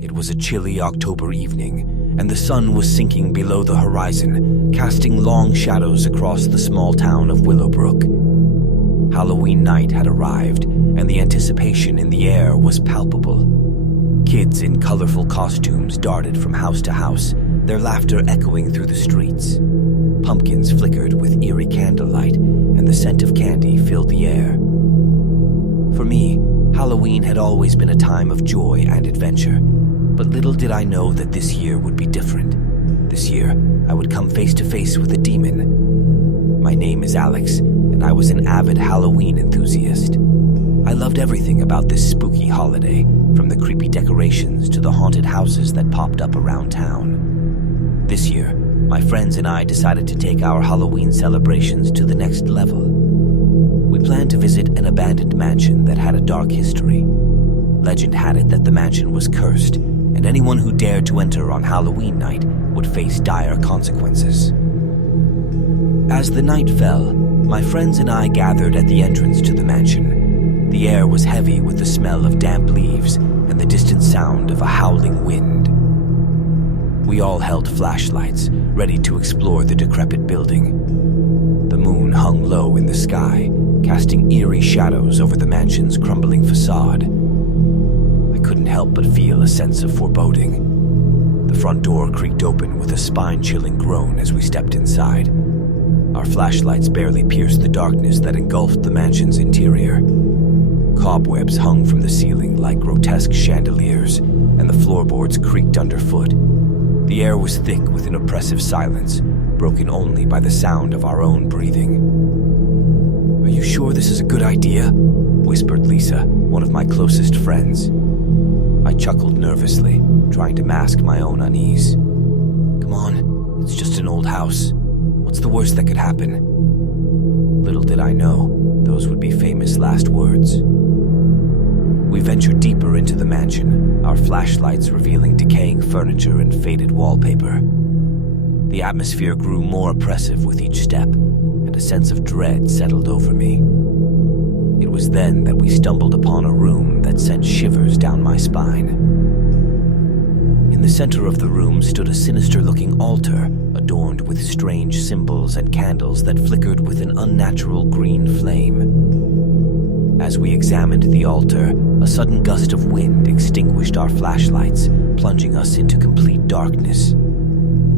It was a chilly October evening, and the sun was sinking below the horizon, casting long shadows across the small town of Willowbrook. Halloween night had arrived, and the anticipation in the air was palpable. Kids in colorful costumes darted from house to house, their laughter echoing through the streets. Pumpkins flickered with eerie candlelight, and the scent of candy filled the air. For me, Halloween had always been a time of joy and adventure, but little did I know that this year would be different. This year, I would come face to face with a demon. My name is Alex, and I was an avid Halloween enthusiast. I loved everything about this spooky holiday, from the creepy decorations to the haunted houses that popped up around town. This year, my friends and I decided to take our Halloween celebrations to the next level. We planned to visit an abandoned mansion that had a dark history. Legend had it that the mansion was cursed, and anyone who dared to enter on Halloween night would face dire consequences. As the night fell, my friends and I gathered at the entrance to the mansion. The air was heavy with the smell of damp leaves and the distant sound of a howling wind. We all held flashlights, ready to explore the decrepit building. The moon hung low in the sky, casting eerie shadows over the mansion's crumbling facade. I couldn't help but feel a sense of foreboding. The front door creaked open with a spine-chilling groan as we stepped inside. Our flashlights barely pierced the darkness that engulfed the mansion's interior. Cobwebs hung from the ceiling like grotesque chandeliers, and the floorboards creaked underfoot. The air was thick with an oppressive silence, broken only by the sound of our own breathing. "Are you sure this is a good idea?" whispered Lisa, one of my closest friends. I chuckled nervously, trying to mask my own unease. "Come on, it's just an old house. What's the worst that could happen?" Little did I know, those would be famous last words. We ventured deeper into the mansion, our flashlights revealing decaying furniture and faded wallpaper. The atmosphere grew more oppressive with each step, and a sense of dread settled over me. It was then that we stumbled upon a room that sent shivers down my spine. In the center of the room stood a sinister-looking altar, adorned with strange symbols and candles that flickered with an unnatural green flame. As we examined the altar, a sudden gust of wind extinguished our flashlights, plunging us into complete darkness.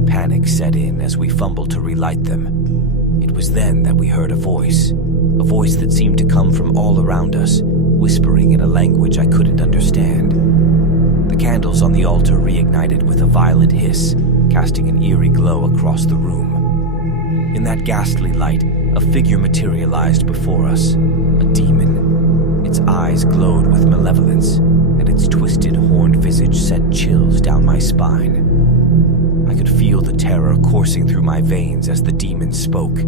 Panic set in as we fumbled to relight them. It was then that we heard a voice that seemed to come from all around us, whispering in a language I couldn't understand. The candles on the altar reignited with a violent hiss, casting an eerie glow across the room. In that ghastly light, a figure materialized before us, a demon. Its eyes glowed with malevolence, and its twisted, horned visage sent chills down my spine. I could feel the terror coursing through my veins as the demon spoke.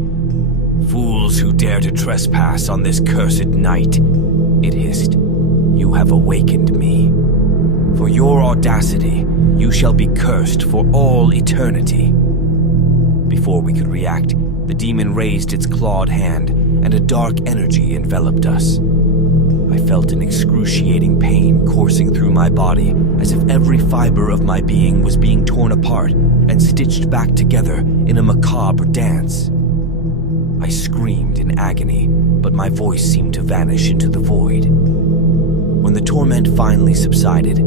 "Fools who dare to trespass on this cursed night," it hissed, "you have awakened me. For your audacity, you shall be cursed for all eternity." Before we could react, the demon raised its clawed hand, and a dark energy enveloped us. I felt an excruciating pain coursing through my body, as if every fiber of my being was being torn apart and stitched back together in a macabre dance. I screamed in agony, but my voice seemed to vanish into the void. When the torment finally subsided,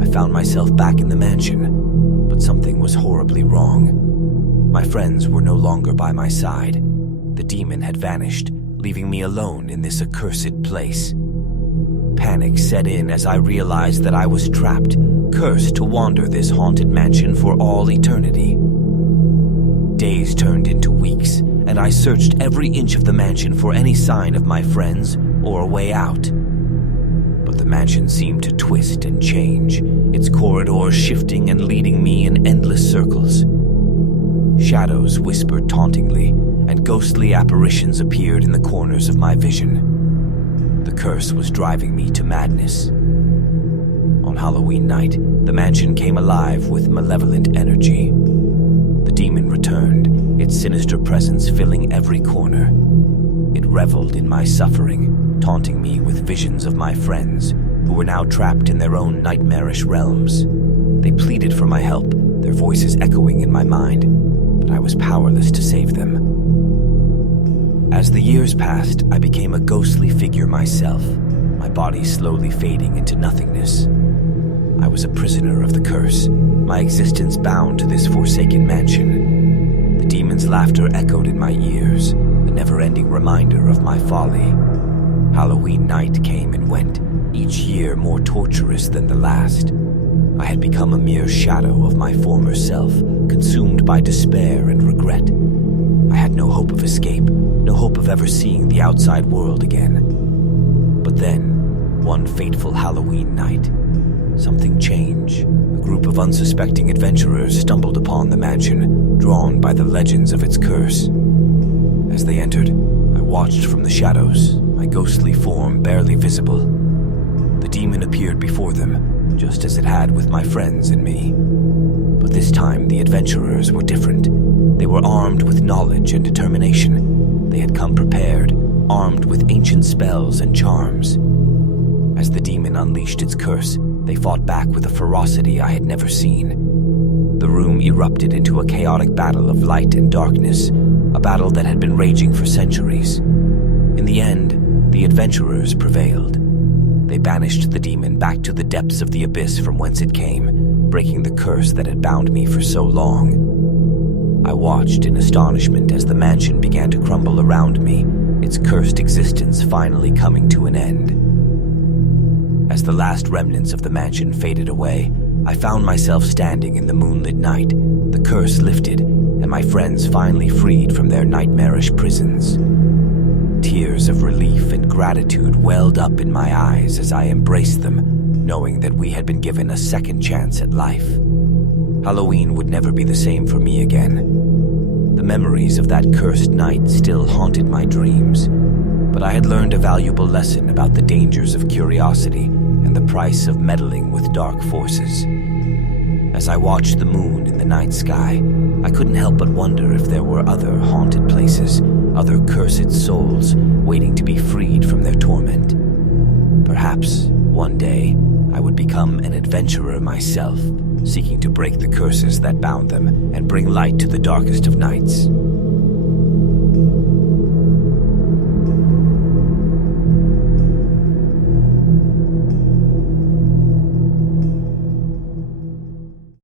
I found myself back in the mansion, but something was horribly wrong. My friends were no longer by my side. The demon had vanished, leaving me alone in this accursed place. Panic set in as I realized that I was trapped, cursed to wander this haunted mansion for all eternity. Days turned into weeks, and I searched every inch of the mansion for any sign of my friends or a way out. But the mansion seemed to twist and change, its corridors shifting and leading me in endless circles. Shadows whispered tauntingly, and ghostly apparitions appeared in the corners of my vision. The curse was driving me to madness. On Halloween night, the mansion came alive with malevolent energy. The demon returned, its sinister presence filling every corner. It reveled in my suffering, taunting me with visions of my friends, who were now trapped in their own nightmarish realms. They pleaded for my help, their voices echoing in my mind, but I was powerless to save them. As the years passed, I became a ghostly figure myself, my body slowly fading into nothingness. I was a prisoner of the curse, my existence bound to this forsaken mansion. The demon's laughter echoed in my ears, a never-ending reminder of my folly. Halloween night came and went, each year more torturous than the last. I had become a mere shadow of my former self, consumed by despair and regret. I had no hope of escape, no hope of ever seeing the outside world again. But then, one fateful Halloween night, something changed. A group of unsuspecting adventurers stumbled upon the mansion, drawn by the legends of its curse. As they entered, I watched from the shadows, my ghostly form barely visible. The demon appeared before them, just as it had with my friends and me. But this time the adventurers were different. They were armed with knowledge and determination. They had come prepared, armed with ancient spells and charms. As the demon unleashed its curse, they fought back with a ferocity I had never seen. The room erupted into a chaotic battle of light and darkness, a battle that had been raging for centuries. In the end, the adventurers prevailed. They banished the demon back to the depths of the abyss from whence it came, breaking the curse that had bound me for so long. I watched in astonishment as the mansion began to crumble around me, its cursed existence finally coming to an end. As the last remnants of the mansion faded away, I found myself standing in the moonlit night, the curse lifted, and my friends finally freed from their nightmarish prisons. Tears of relief and gratitude welled up in my eyes as I embraced them, knowing that we had been given a second chance at life. Halloween would never be the same for me again. The memories of that cursed night still haunted my dreams, but I had learned a valuable lesson about the dangers of curiosity and the price of meddling with dark forces. As I watched the moon in the night sky, I couldn't help but wonder if there were other haunted places, other cursed souls waiting to be freed from their torment. Perhaps, one day, I would become an adventurer myself, seeking to break the curses that bound them and bring light to the darkest of nights.